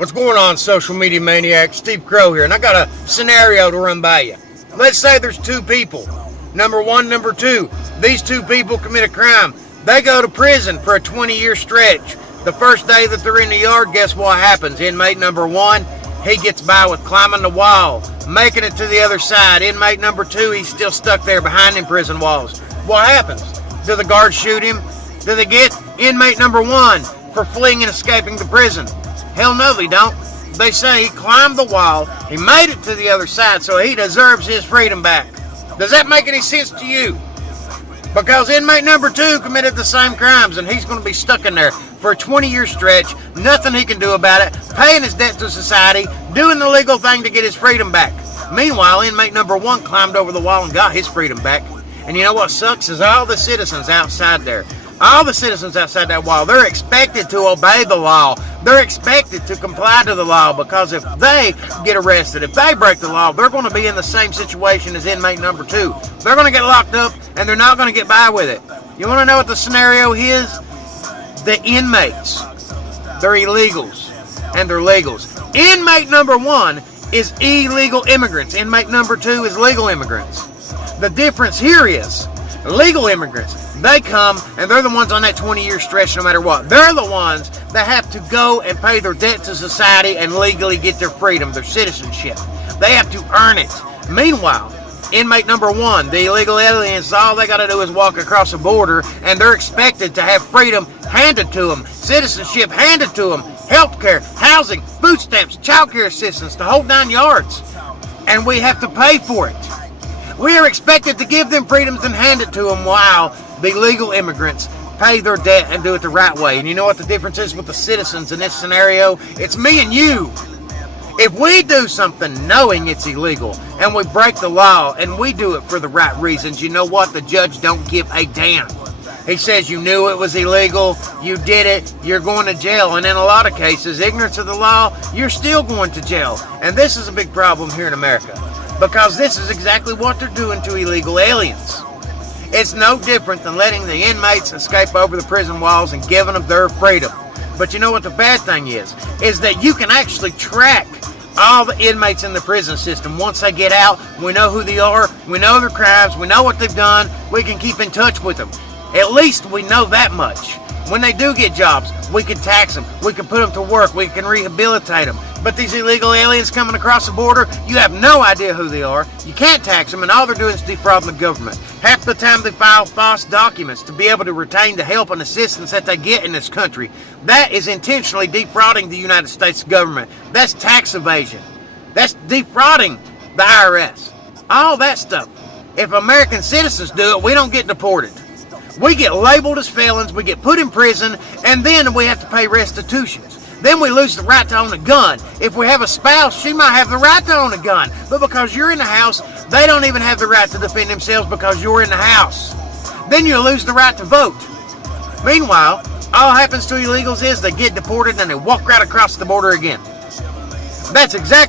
What's going on, social media maniacs? Steve Crow here, and I got a scenario to run by you. Let's say there's two people. Number one, number two. These two people commit a crime. They go to prison for a 20-year stretch. The first day that they're in the yard, guess what happens? Inmate number one, he gets by with climbing the wall, making it to the other side. Inmate number two, he's still stuck there behind them prison walls. What happens? Do the guards shoot him? Do they get inmate number one for fleeing and escaping the prison? Hell no, they don't. They say he climbed the wall, he made it to the other side, so he deserves his freedom back. Does that make any sense to you? Because inmate number two committed the same crimes, and he's going to be stuck in there for a 20-year stretch, nothing he can do about it, paying his debt to society, doing the legal thing to get his freedom back. Meanwhile, inmate number one climbed over the wall and got his freedom back. And you know what sucks is all the citizens outside there, all the citizens outside that wall, they're expected to obey the law. They're expected to comply to the law, because if they get arrested, if they break the law, they're going to be in the same situation as inmate number two. They're going to get locked up, and they're not going to get by with it. You want to know what the scenario is? The inmates, they're illegals, and they're legals. Inmate number one is illegal immigrants. Inmate number two is legal immigrants. The difference here is legal immigrants, they come and they're the ones on that 20-year stretch no matter what. They're the ones that have to go and pay their debt to society and legally get their freedom, their citizenship. They have to earn it. Meanwhile, inmate number one, the illegal aliens, all they got to do is walk across the border, and they're expected to have freedom handed to them, citizenship handed to them, health care, housing, food stamps, child care assistance, the whole 9 yards. And we have to pay for it. We are expected to give them freedoms and hand it to them, while the legal immigrants pay their debt and do it the right way. And you know what the difference is with the citizens in this scenario? It's me and you. If we do something knowing it's illegal and we break the law and we do it for the right reasons, you know what? The judge don't give a damn. He says you knew it was illegal, you did it, you're going to jail. And in a lot of cases, ignorance of the law, you're still going to jail. And this is a big problem here in America, because this is exactly what they're doing to illegal aliens. It's no different than letting the inmates escape over the prison walls and giving them their freedom. But you know what the bad thing is that you can actually track all the inmates in the prison system. Once they get out, we know who they are, we know their crimes, we know what they've done, we can keep in touch with them. At least we know that much. When they do get jobs, we can tax them, we can put them to work, we can rehabilitate them. But these illegal aliens coming across the border, you have no idea who they are, you can't tax them, and all they're doing is defrauding the government. Half the time they file false documents to be able to retain the help and assistance that they get in this country. That is intentionally defrauding the United States government. That's tax evasion. That's defrauding the IRS. All that stuff. If American citizens do it, we don't get deported. We get labeled as felons, we get put in prison, and then we have to pay restitutions. Then we lose the right to own a gun. If we have a spouse, she might have the right to own a gun. But because you're in the house, they don't even have the right to defend themselves because you're in the house. Then you lose the right to vote. Meanwhile, all happens to illegals is they get deported and they walk right across the border again. That's exactly